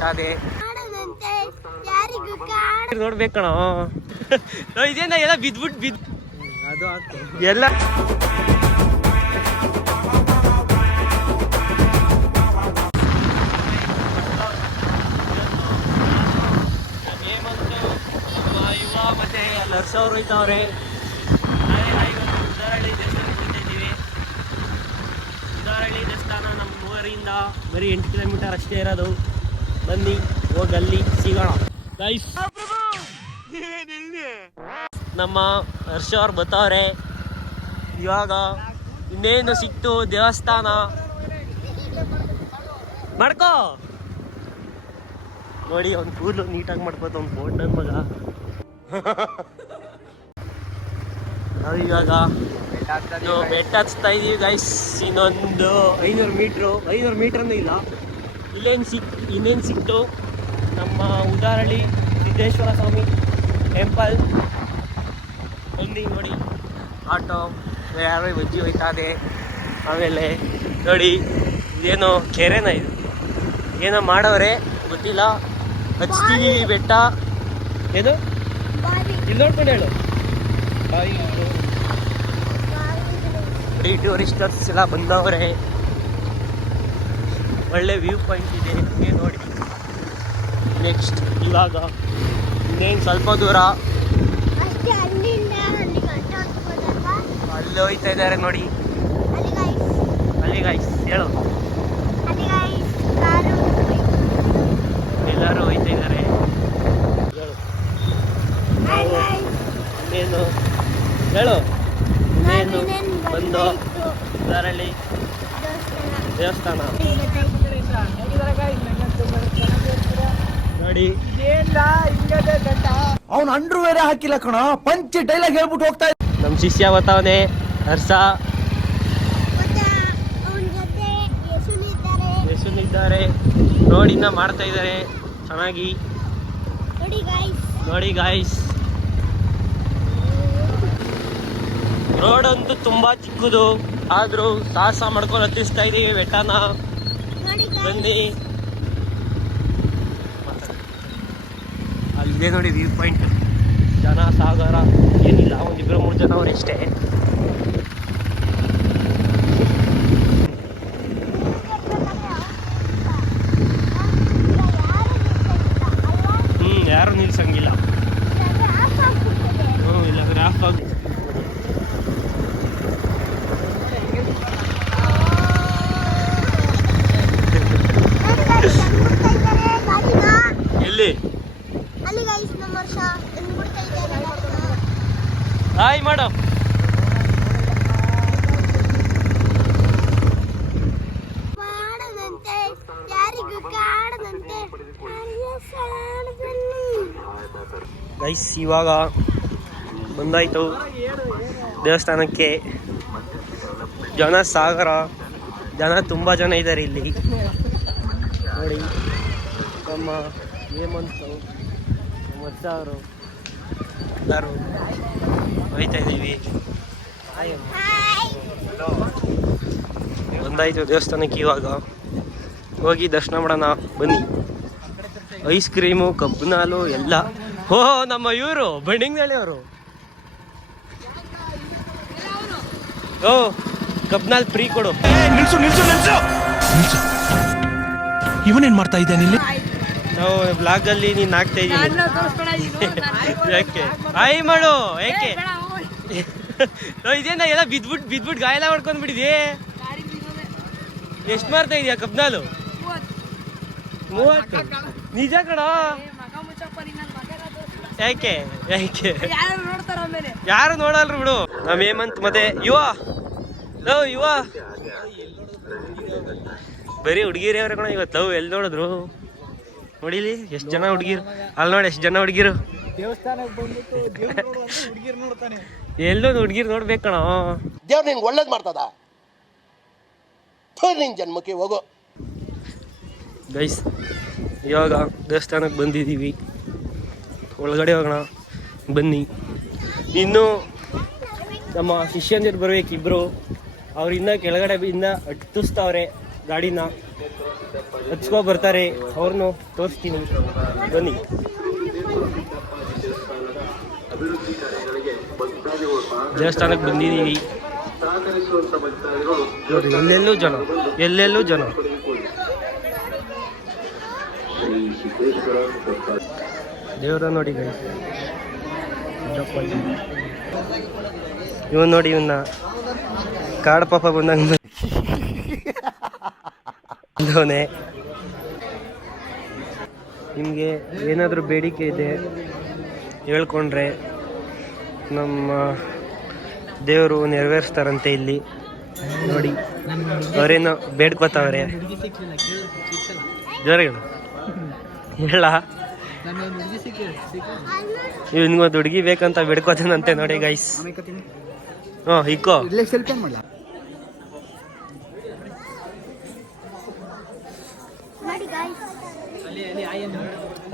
ಹೋಯ್ತಾ ಇದೆ. ನೋಡ್ಬೇಕಣ ಇದೇನ ಎಲ್ಲ ಬಿದ್ಬಿಟ್ಟು ಅದು ಎಲ್ಲ ಯುವ ಮತ್ತೆ ನರ್ಸವ್ರು ಹೋಯ್ತವ್ರೆ. ಉದಾರಳ್ಳಿ ದೇವಸ್ಥಾನ ನಮ್ಮ ಊರಿಂದ ಬರೀ 8 ಕಿಲೋಮೀಟರ್ ಅಷ್ಟೇ ಇರೋದು. ಬನ್ನಿ ಹೋಗಿ ಅಲ್ಲಿ ಸಿಗೋಣ ಗೈಸ್. ನಮ್ಮ ಹರ್ಷ ಅವ್ರು ಬರ್ತಾವ್ರೆ. ಇವಾಗ ಇನ್ನೇನು ಸಿಕ್ತು ದೇವಸ್ಥಾನ ಮಾಡ್ಕೋ ನೋಡಿ. ಅವ್ನು ಕೂದಲು ನೀಟಾಗಿ ಮಾಡ್ಕೋತ ಅವ್ನು ಬೋರ್ಡ್ ನನ್ನ ಮಗ. ನಾವು ಇವಾಗ ಬೆಟ್ಟ ಹಚ್ತಾ ಇದೀವಿ ಗೈಸ್. ಇನ್ನೊಂದು 500 ಮೀಟ್ರನ್ನೂ ಇಲ್ಲ. ಇನ್ನೇನು ಸಿಕ್ತು ನಮ್ಮ ಉದಾರಳ್ಳಿ ಸಿದ್ದೇಶ್ವರ ಸ್ವಾಮಿ ಟೆಂಪಲ್. ಬಂದು ನೋಡಿ ಆಟೋ ಯಾರೋ ಬಜ್ಜಿ ಹೋಯ್ತಾ ಇದೆ. ಆಮೇಲೆ ನೋಡಿ ಇದೇನೋ ಕೆರೆನ ಇದು ಏನೋ ಮಾಡವ್ರೆ ಗೊತ್ತಿಲ್ಲ. ಹಚ್ತೀವಿ ಬೆಟ್ಟ. ಏನು ಇಲ್ಲಿ ನೋಡ್ಕೊಂಡು ಹೇಳು. ಟೂರಿಸ್ಟರ್ಸ್ ಎಲ್ಲ ಬಂದವ್ರೆ. ಒಳ್ಳೆ ವ್ಯೂ ಪಾಯಿಂಟ್ ಇದೆ ನೋಡಿ. ನೆಕ್ಸ್ಟ್ ಇವಾಗ ಇನ್ನೇನು ಸ್ವಲ್ಪ ದೂರ ಅಲ್ಲಿ ಹೋಯ್ತಾ ಇದ್ದಾರೆ ನೋಡಿ. ಅಲ್ಲಿ ಗೈಸ್ ಹೇಳು. ಎಲ್ಲರೂ ಹೋಯ್ತಾ ಇದ್ದಾರೆ. ಇನ್ನೇನು ಹೇಳು. ಇನ್ನೇನು ಬಂದು ಉದಾರಳ್ಳಿ ದೇವಸ್ಥಾನ ನೋಡಿ. ಅವ್ನು ಅಂಡ್ರು ಬೇರೆ ಹಾಕಿಲ್ಲ ಕಣ, ಪಂಚ್ ಡೈಲಾಗ್ ಹೇಳ್ಬಿಟ್ಟು ಹೋಗ್ತಾ ಇದ್ದ. ನಮ್ಮ ಶಿಷ್ಯ ಬರ್ತಾವನೆ ಹರ್ಷ. ಯಶುನಿದ್ದಾರೆ ನೋಡಿ. ಇನ್ನ ಮಾಡ್ತಾ ಇದ್ದಾರೆ ಚೆನ್ನಾಗಿ ನೋಡಿ ಗಾಯ್ಸ್. ರೋಡ್ ಅಂತೂ ತುಂಬಾ ಚಿಕ್ಕದು, ಆದ್ರೂ ಸಾಹಸ ಮಾಡ್ಕೊಂಡು ಹತ್ತಿಸ್ತಾ ಇದೀವಿ ಬೆಟ್ಟನ. ಬನ್ನಿ ಅಲ್ಲಿದೆ ನೋಡಿ ವ್ಯೂ ಪಾಯಿಂಟ್. ಜನ ಸಾಗರ ಏನಿಲ್ಲ, 1-2-3 ಜನ ಅವ್ರು ಇಷ್ಟೇ. ಯಾರು ನಿಲ್ಸಂಗಿಲ್ಲ. ಇಲ್ಲಾಂದ್ರೆ ಆಫ್ ಆಗಿ ಎಲ್ಲಿ ಹಾಯ್ ಮಾಡು. ಗೈಸ್ ಇವಾಗ ಬಂದಾಯ್ತು ದೇವಸ್ಥಾನಕ್ಕೆ. ಜನ ಸಾಗರ, ಜನ ತುಂಬ ಜನ ಇದ್ದಾರೆ ಇಲ್ಲಿ ನೋಡಿ. ನಮ್ಮ ಹೇಮಂತ್ ವರ್ಷ ಅವರು ಎಲ್ಲರೂ ಹೋಯ್ತಾ ಇದ್ದೀವಿ. ಬಂದಾಯ್ತು ದೇವಸ್ಥಾನಕ್ಕೆ. ಇವಾಗ ಹೋಗಿ ದರ್ಶನ ಮಾಡೋಣ ಬನ್ನಿ. ಐಸ್ ಕ್ರೀಮು, ಕಬ್ಬಿನಾಲು ಎಲ್ಲ. ಓಹೋ ನಮ್ಮ ಇವರು ಬಂಡಿಂಗ್ನಳ್ಳಿ ಅವರು. ಓ ಕಬ್ಬಿನಾಲ್ ಫ್ರೀ ಕೊಡು. ನಿಲ್ಸು ನಿಲ್ಸು ನಿಲ್ಸು ನಿಲ್ಸು. ಇವನೇನ್ ಮಾಡ್ತಾ ಇದ್ದಾನೆ ಇಲ್ಲಿ? ನಾವು ಬ್ಲಾಗಲ್ಲಿ ನೀನು ಹಾಕ್ತಾ ಇದ್ದೀನಿ. ಯಾಕೆ ಹಾಯ್ ಮಾಡು. ಯಾಕೆ ಇದೇನ ಎಲ್ಲ ಬಿದ್ಬಿಟ್ಟು ಗಾಯ ಎಲ್ಲ ಮಾಡ್ಕೊಂಡ್ಬಿಟ್ಟಿದೆ. ಎಷ್ಟು ಮಾರ್ತಾ ಇದೀಯಾ ಕಬ್ಬಿನಾಲು? 30. ನಿಜ ಕಣ. ಯಾಕೆ ಯಾರು ನೋಡಲ್ರು ಬಿಡು. ನಮ್ಮ ಹೇಮಂತ್ ಮತ್ತೆ ಯುವ ಬರೀ ಹುಡುಗಿರಿ ಅವ್ರೆ ಕಣ ಇವತ್ತು. ಲವ್ ಎಲ್ಲಿ ನೋಡಿದ್ರು ನೋಡಿಲಿ ಎಷ್ಟು ಜನ ಹುಡುಗಿರು. ಅಲ್ಲಿ ನೋಡಿ ಎಷ್ಟು ಜನ ಹುಡುಗಿರು. ಎಲ್ಲೋ ಹುಡುಗಿರು ನೋಡ್ಬೇಕು ಕಣ. ದೇವ್ರು ನಿನ್ಗೆ ಒಳ್ಳೇದು ಮಾಡ್ತದ. ನಿನ್ ಜನ್ಮಕ್ಕೆ ಹೋಗೋ. ಗೈಸ್ ಇವಾಗ ದೇವಸ್ಥಾನಕ್ಕೆ ಬಂದಿದ್ದೀವಿ. ಒಳಗಡೆ ಹೋಗೋಣ ಬನ್ನಿ. ಇನ್ನು ನಮ್ಮ ಶಿಷ್ಯಂದಿರು ಬರ್ಬೇಕು ಇಬ್ರು. ಅವ್ರು ಇನ್ನೂ ಕೆಳಗಡೆ ಇಂದ ಹತ್ತಿಸ್ತವ್ರೆ ಗಾಡಿನ ಹಚ್ಕೊ ಬರ್ತಾರೆ, ಅವ್ರನ್ನು ತೋರಿಸ್ತೀನಿ ಬನ್ನಿ. ದೇವಸ್ಥಾನಕ್ಕೆ ಬಂದಿದ್ದೀವಿ ನೋಡಿ, ಎಲ್ಲೆಲ್ಲೂ ಜನ. ದೇವರ ನೋಡಿ ಗೈ, ಇವನ್ ನೋಡಿ, ಇವನ್ನ ಕಾಡು ಪಾಪ ಬಂದಂಗ ನಿಮಗೆ ಏನಾದರೂ ಬೇಡಿಕೆ ಇದೆ ಹೇಳ್ಕೊಂಡ್ರೆ ನಮ್ಮ ದೇವರು ನೆರವೇರಿಸ್ತಾರಂತೆ. ಇಲ್ಲಿ ನೋಡಿ ಅವರೇನೋ ಬೇಡ್ಕೋತಾವ್ರೆ. ಜೋರಗಳು ಹೇಳ, ಇವನ್ಗೊಂದು ಹುಡುಗಿ ಬೇಕಂತ ಬೇಡ್ಕೋತಾನಂತೆ ನೋಡಿ ಗೈಸ್. ಇಕ್ಕೋ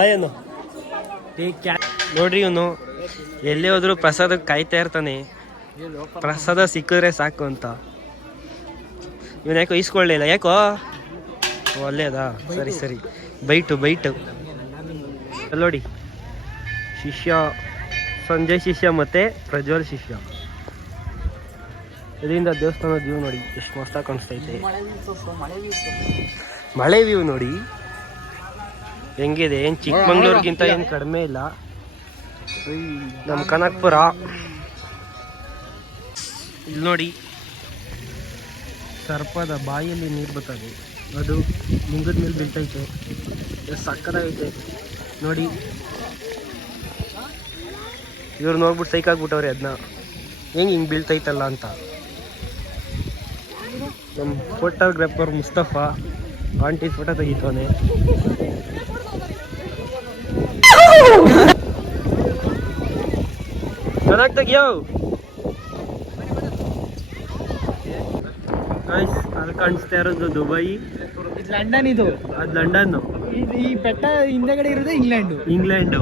ಆಯನು ನೋಡ್ರಿ, ಇವನು ಎಲ್ಲೇ ಹೋದ್ರು ಪ್ರಸಾದಕ್ಕೆ ಕಾಯ್ತಾ ಇರ್ತಾನೆ, ಪ್ರಸಾದ ಸಿಕ್ಕಿದ್ರೆ ಸಾಕು ಅಂತ. ಇವನ್ ಯಾಕೋ ಇಸ್ಕೊಳ್ಳಿಲ್ಲ, ಯಾಕೋ ಒಳ್ಳೇದಾ? ಸರಿ ಬೈಟು ನೋಡಿ. ಶಿಷ್ಯ ಸಂಜಯ್ ಶಿಷ್ಯ ಮತ್ತೆ ಪ್ರಜ್ವಲ್ ಶಿಷ್ಯ. ಇದರಿಂದ ದೇವಸ್ಥಾನದ ವ್ಯೂ ನೋಡಿ ಎಷ್ಟು ಮಸ್ತಾಗಿ ಕಾಣಿಸ್ತೈತೆ. ಮಳೆ ವ್ಯೂ ನೋಡಿ ಹೆಂಗಿದೆ. ಏನು ಚಿಕ್ಕಮಂಗ್ಳೂರ್ಗಿಂತ ಏನು ಕಡಿಮೆ ಇಲ್ಲ ನಮ್ಮ ಕನಕಪುರ. ಇಲ್ಲಿ ನೋಡಿ, ಸರ್ಪದ ಬಾಯಲ್ಲಿ ನೀರು ಬರ್ತದೆ, ಅದು ಲಿಂಗದ ಮೇಲೆ ಬೀಳ್ತೈತೆ. ಸಕ್ಕತ್ತಾಗೈತೆ ನೋಡಿ. ಇವ್ರು ನೋಡ್ಬಿಟ್ಟು ಸೈಕ್ ಆಗ್ಬಿಟ್ಟವ್ರೆ, ಅದನ್ನ ಹಿಂಗೆ ಬೀಳ್ತೈತಲ್ಲ ಅಂತ. ನಮ್ಮ ಫೋಟೋಗ್ರಾಫರ್ ಮುಸ್ತಫಾ ಆಂಟಿ ಫೋಟೋ ತೆಗಿತಾನೆ. ಚೆನ್ನಾಗಿ ತೆಗಿಯೋ. ಅಲ್ಲಿ ಕಾಣಿಸ್ತಾ ಇರೋದು ದುಬೈ, ಲಂಡನ್. ಇದು ಅದು ಲಂಡನ್. ಈ ಬೆಟ್ಟ ಹಿಂದೆಗಡೆ ಇರೋದು ಇಂಗ್ಲೆಂಡು.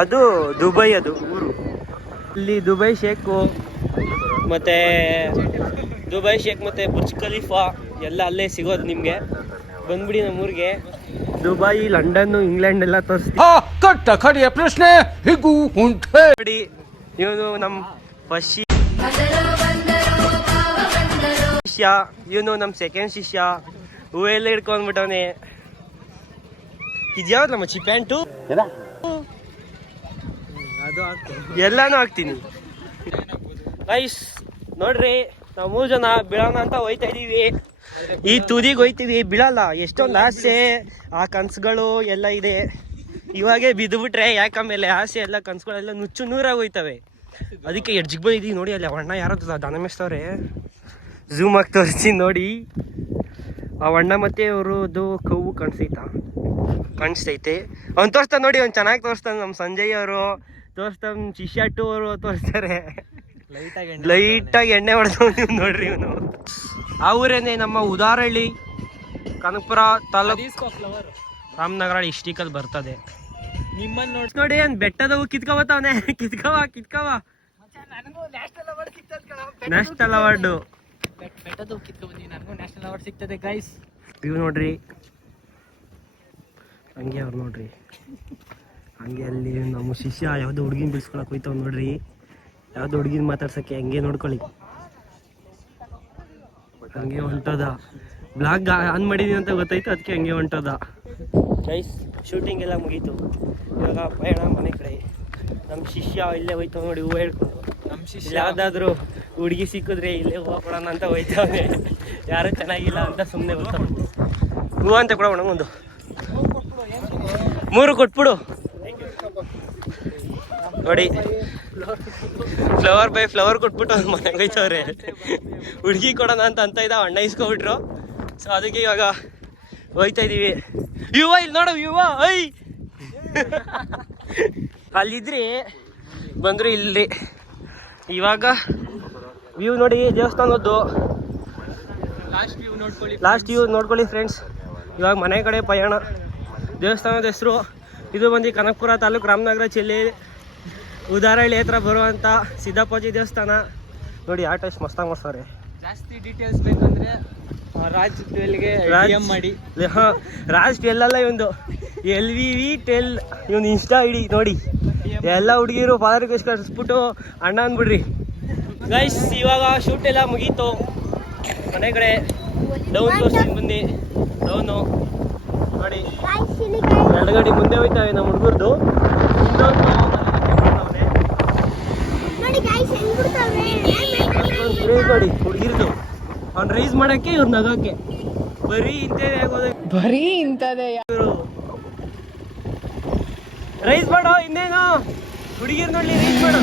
ಅದು ದುಬೈ, ಅದು ಊರು. ಇಲ್ಲಿ ದುಬೈ ಶೇಖ್ ಮತ್ತೆ ಬುರ್ಜ್ ಖಲೀಫಾ ಎಲ್ಲ ಅಲ್ಲೇ ಸಿಗೋದು ನಿಮಗೆ. ಬಂದ್ಬಿಡಿ ನಮ್ಮೂರಿಗೆ. ದುಬೈ, ಲಂಡನ್ನು, ಇಂಗ್ಲೆಂಡ್ ಎಲ್ಲ ತೋರಿಸ್ತೀವಿ. ಪ್ರಶ್ನೆ ಹೀಗೂ ನೋಡಿ, ಇವನು ನಮ್ಮ ಫಸ್ಟ್ ಶಿಷ್ಯ, ಇವನು ನಮ್ಮ ಸೆಕೆಂಡ್ ಶಿಷ್ಯ. ಹೂವೆಲ್ಲ ಹಿಡ್ಕೊಂಡ್ಬಿಟ್ಟವನೆ. ಇದ್ಯಾವ್ದು ನಮ್ಮ ಪ್ಯಾಂಟು ಎಲ್ಲಾನು ಹಾಕ್ತೀನಿ ಗೈಸ್. ನೋಡ್ರಿ, ನಾವು 3 ಜನ ಬೀಳೋಣ ಅಂತ ಹೋಯ್ತಾ ಇದೀವಿ. ಈ ತುದಿಗೆ ಹೋಯ್ತೀವಿ, ಬೀಳಲ್ಲ. ಎಷ್ಟೊಂದು ಆಸೆ, ಆ ಕನ್ಸುಗಳು ಎಲ್ಲ ಇದೆ. ಇವಾಗೇ ಬಿದ್ದುಬಿಟ್ರೆ ಯಾಕಂಮೇಲೆ ಆಸೆ ಎಲ್ಲ ಕನ್ಸುಗಳೆಲ್ಲ ನುಚ್ಚು ನೂರಾಗಿ ಹೋಯ್ತವೆ. ಅದಕ್ಕೆ ಎಡ್ಜಿಗೆ ಬಂದಿದ್ದೀವಿ ನೋಡಿ. ಅಲ್ಲಿ ಅಣ್ಣ ಯಾರೋ ದನ ಮೇಯಿಸ್ತವ್ರೆ, ಝೂಮ್ ಆಗಿ ತೋರಿಸಿ ನೋಡಿ. ಆ ಅಣ್ಣ ಮತ್ತೆ ಅವ್ರದ್ದು ಕೌವು ಕಾಣಿಸ್ತೈತೆ. ಅವ್ನು ತೋರಿಸ್ತಾನೆ ನೋಡಿ, ಅವ್ನು ಚೆನ್ನಾಗಿ ತೋರಿಸ್ತಾನೆ. ನಮ್ಮ ಸಂಜಯ್ ಅವರು ತೋರಿಸ್ತಾನೆ, ಶಿಷ್ಯ 2 ಅವರು ತೋರಿಸ್ತಾರೆ. ಲೈಟಾಗಿ ಎಣ್ಣೆ ಹೊಡೆದು ನೋಡ್ರಿ ಇವನು. ಆ ಊರೇನೆ ನಮ್ಮ ಉದಾರಹಳ್ಳಿ, ಕನಕಪುರ ತಾಲೂಕು, ರಾಮನಗರ ಡಿಸ್ಟಿಕಲ್ಲಿ ಬರ್ತದೆ. ನಿಮ್ಮನ್ನು ನೋಡಿ, ಏನ್ ಬೆಟ್ಟದವು ಕಿತ್ಕೋಬತ್ತವನೆ. ಕಿತ್ಕವ ನ್ಯಾಷನಲ್ ಅವಾರ್ಡು. ಬೆಟ್ಟದವು ಕಿತ್ಕೊಂಡ್ಬಂದಿ, ನನಗೂ ನ್ಯಾಷನಲ್ ಅವಾರ್ಡ್ ಸಿಗ್ತದೆ ಗೈಸ್. ಇವ್ ನೋಡ್ರಿ, ಹಂಗೆ ಅವ್ರು ನೋಡ್ರಿ, ಹಂಗೆ ಅಲ್ಲಿ ನಮ್ಮ ಶಿಷ್ಯ ಯಾವ್ದೋ ಹುಡುಗಿನ ಬಿಡಿಸ್ಕೊಳಕ್ ಹೋಯ್ತಾವ್ ನೋಡ್ರಿ. ಯಾವ್ದು ಹುಡುಗಿನ ಮಾತಾಡ್ಸಕ್ಕೆ ಹಂಗೆ ನೋಡ್ಕೊಳ್ಳಿ. ಹಂಗೆ ಹೊಂಟೋದ. ಬ್ಲಾಗ್ ಆನ್ ಮಾಡಿದೀನಿ ಅಂತ ಗೊತ್ತಾಯ್ತು, ಅದಕ್ಕೆ ಹಂಗೆ ಹೊಂಟೋದ. ಗೈಸ್, ಶೂಟಿಂಗ್ ಎಲ್ಲ ಮುಗೀತು. ಇವಾಗ ಪಯಣ ಮನೆ ಕಡೆ. ನಮ್ಮ ಶಿಷ್ಯ ಇಲ್ಲೇ ಹೋಯ್ತಾವ ನೋಡಿ, ಹೂವು ಹೇಳ್ಕೊಂಡು. ನಮ್ಮ ಶಿಷ್ಯ ಯಾವ್ದಾದ್ರು ಹುಡುಗಿ ಸಿಕ್ಕಿದ್ರೆ ಇಲ್ಲೇ ಹೂವು ಕೊಡೋಣ ಅಂತ ಹೋಯ್ತಾವೆ. ಯಾರು ಚೆನ್ನಾಗಿಲ್ಲ ಅಂತ ಸುಮ್ಮನೆ ಹೋಗ್ತಾವ. ಹೂವು ಅಂತ ಕೊಡೋಣ, ಒಂದು 3 ಕೊಟ್ಬಿಡು ನೋಡಿ. ಫ್ಲವರ್ ಬೈ ಫ್ಲವರ್ ಕೊಟ್ಬಿಟ್ಟು ಅವ್ರು ಮನೆಗೆ ಹೋಯ್ತವ್ರೆ. ಹುಡುಗಿ ಕೊಡೋಣ ಅಂತ ಇದ್ದ, ಅಣ್ಣ ಇಸ್ಕೊಬಿಟ್ರು. ಸೊ ಅದಕ್ಕೆ ಇವಾಗ ಹೋಯ್ತಾ ಇದೀವಿ. ಯುವ ಇಲ್ಲಿ ನೋಡು, ಯುವ ಐ ಅಲ್ಲಿದ್ರಿ ಬಂದ್ರು ಇಲ್ಲಿ. ಇವಾಗ ವ್ಯೂ ನೋಡಿ, ದೇವಸ್ಥಾನದ್ದು ಲಾಸ್ಟ್ ವ್ಯೂ ನೋಡ್ಕೊಳ್ಳಿ ಫ್ರೆಂಡ್ಸ್. ಇವಾಗ ಮನೆ ಕಡೆ ಪಯಣ. ದೇವಸ್ಥಾನದ ಹೆಸರು ಇದು ಬಂದು ಕನಕಪುರ ತಾಲೂಕು, ರಾಮನಗರ ಜಿಲ್ಲೆ, ಉದಾರಹಳ್ಳಿ ಹತ್ರ ಬರುವಂಥ ಸಿದ್ದಪ್ಪಾಜಿ ದೇವಸ್ಥಾನ ನೋಡಿ. ಆಟ ಎಷ್ಟು ಮಸ್ತಾಗಿ ಮಾಡ್ತಾರೆ. ಜಾಸ್ತಿ ಡೀಟೇಲ್ಸ್ ಬೇಕಂದ್ರೆ ರಾಜ್ ಟ್ವೆಲ್ಗೆ ಮಾಡಿ ರಾಜ್ ಎಲ್ಲಲ್ಲ ಇವಂದು LVV10 ಇವನ್ ಇನ್ಸ್ಟಾ ಐಡಿ ನೋಡಿ. ಎಲ್ಲ ಹುಡುಗಿರು ಫಾದರ್ಗೋಸ್ಕರ ಕಳಿಸ್ಬಿಟ್ಟು ಅಣ್ಣ ಅಂದ್ಬಿಡ್ರಿ ಗೈಸ್. ಇವಾಗ ಶೂಟ್ ಎಲ್ಲ ಮುಗೀತು, ಮನೆ ಕಡೆ ಡೌನ್ ತೋರಿಸ್ತೀನಿ ಬಂದು. ಡೌನು ನೋಡಿ, 2 ಗಾಡಿ ಮುಂದೆ ಹೋಯ್ತಾವೆ ನಮ್ಮ ಹುಡುಗರ್ದು. ನೋಡಿ ಹುಡುಗಿರ್ದು ಅವ್ನು ರೈಸ್ ಮಾಡಕ್ಕೆ ಇವ್ರು ನಗಕ್ಕೆ ಬರೀ ಇಂತೇ ಆಗೋದ. ಬರೀ ಇಂಥದೇ ಇವರು ರೈಸ್ ಮಾಡೋ ಇನ್ನೇನು ಹುಡುಗಿರ್ ನೋಡ್ಲಿ ರೈಸ್ ಮಾಡೋ.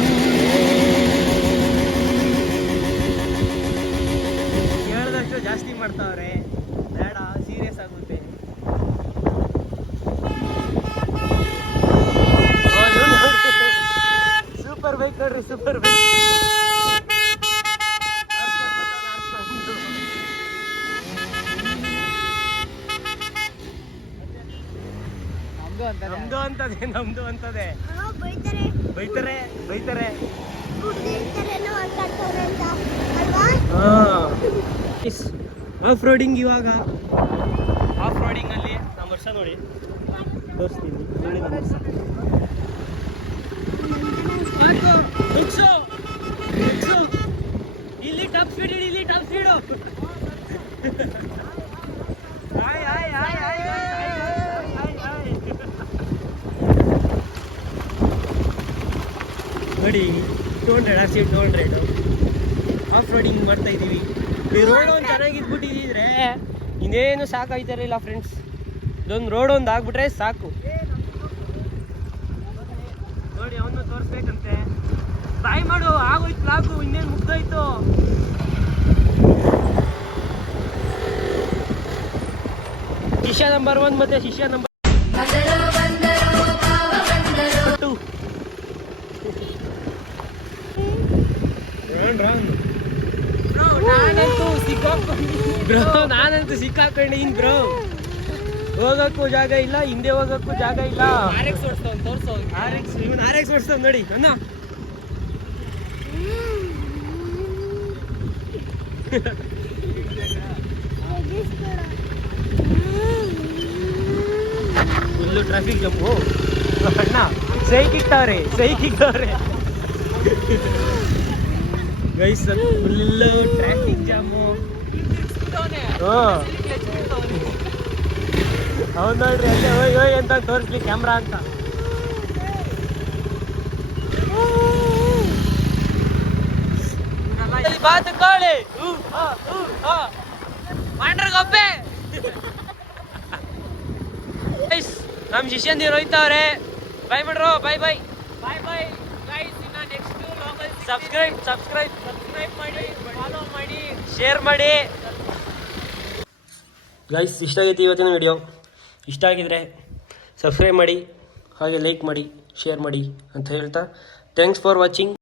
ಹೇಳ್ದಷ್ಟು ಜಾಸ್ತಿ ಮಾಡ್ತಾವ್ರೆ, ಬೇಡ ಸೀರಿಯಸ್ ಆಗುತ್ತೆ. ಸೂಪರ್ ಬೈಕ್ ನೋಡ್ರಿ, ಸೂಪರ್ ಬೈಕ್. ನಮ್ದು ಅಂತದೆ ಬೈತಾರೆ. ಆಫ್ ರೋಡಿಂಗ್, ಇವಾಗ ಆಫ್ ರೋಡಿಂಗ್ ಅಲ್ಲಿ ನಮ್ಮ ವರ್ಷ ನೋಡಿ ತೋರಿಸ್ತೀನಿ. ನೋಡಿ ನಮ್ಮ ವರ್ಷ ಇಲ್ಲಿ ಟಾಪ್ ಸ್ಪೀಡ್ ಇಡಿ, ಇಲ್ಲಿ ಟಾಪ್ ಸ್ಪೀಡು. ನೋಡಿ 200 ಆಫ್ ರೋಡಿಂಗ್ ಮಾಡ್ತಾ ಇದ್ದೀವಿ. ಈ ರೋಡ್ ಒಂದು ಚೆನ್ನಾಗಿದ್ಬಿಟ್ಟಿದ್ರೆ ಇನ್ನೇನು ಸಾಕಾಯ್ತಾರಿಲ್ಲ ಫ್ರೆಂಡ್ಸ್. ಇದೊಂದು ರೋಡ್ ಒಂದು ಆಗ್ಬಿಟ್ರೆ ಸಾಕು. ನೋಡಿ ಅವನ್ನ ತೋರಿಸ್ಬೇಕಂತೆ. ಬಾಯ್ ಮಾಡು, ಆಗೋಯ್ತು ಲಾಗು, ಇನ್ನೇನು ಮುಗ್ದೋಯ್ತು. ಶಿಷ್ಯ ನಂಬರ್ 1 ಮತ್ತೆ ಶಿಷ್ಯ ನಂಬರ್ 2. ನಾನಂತೂ ಸಿಕ್ಕಾಕೊಂಡಿನ್ ಬ್ರೋ. ಹೋಗಕ್ಕೂ ಜಾಗ ಇಲ್ಲ, ಹಿಂದೆ ಹೋಗಕ್ಕೂ ಜಾಗ ಇಲ್ಲ. RX ಓಡಿಸ್ತಾವ್ ನೋಡಿ ಅಣ್ಣ. ಫುಲ್ಲು ಟ್ರಾಫಿಕ್ ಜಂಪು ಅಣ್ಣ. ಸೈಕಿಕ್ತಾವ್ರೆ ಗೈಸ್, ಫುಲ್ಲು ಟ್ರಾಫಿಕ್ ಜಾಮು. ಹೌದು ನೋಡ್ರಿ, ಅಲ್ಲೇ ಹೋಯ್ ಅಂತ ತೋರಿಸ್ಲಿ ಕ್ಯಾಮ್ರಾ ಅಂತ. ಬಾತು ಕೋಳಿ ಮಾಡ್ರಗೊಬ್ಬೆ. ನಮ್ಮ ಶಿಷ್ಯಂದಿರು ಹೋಯ್ತವ್ರೆ. ಬಾಯ್ ಮಾಡ್ರು, ಬಾಯ್ ಗೈಸ್. ಇನ್ನ ನೆಕ್ಸ್ಟ್ ಸಬ್ಸ್ಕ್ರೈಬ್ ಮಾಡಿ, ಫಾಲೋ ಮಾಡಿ, ಶೇರ್ ಮಾಡಿ ಗೈಸ್. ಇಷ್ಟ ಆಗೈತಿ ಇವತ್ತಿನ ವಿಡಿಯೋ. ಇಷ್ಟ ಆಗಿದ್ರೆ ಸಬ್ಸ್ಕ್ರೈಬ್ ಮಾಡಿ, ಹಾಗೆ ಲೈಕ್ ಮಾಡಿ, ಶೇರ್ ಮಾಡಿ ಅಂತ ಹೇಳ್ತಾ ಥ್ಯಾಂಕ್ಸ್ ಫಾರ್ ವಾಚಿಂಗ್.